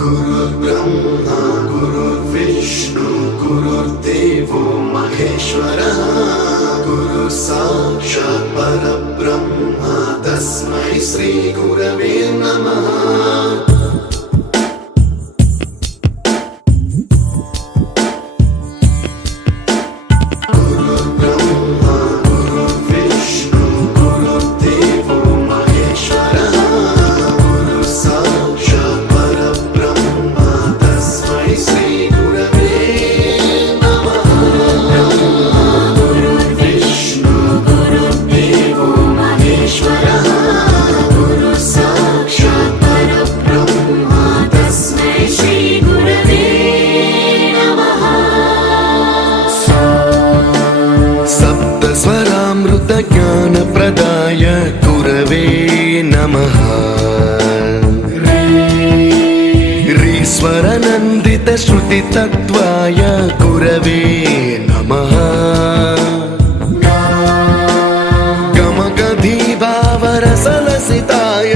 गुरुर्ब्रह्मा गुरुर्विष्णु गुरुर्देवो महेश्वरः गुरु साक्षात् परब्रह्म तस्मै श्री गुरवे नमः। ज्ञानप्रदाय गुरवे नमः। ह्रीश्वरनन्दितश्रुतितत्त्वाय गुरवे नमः। गमगधीभावरसलसिताय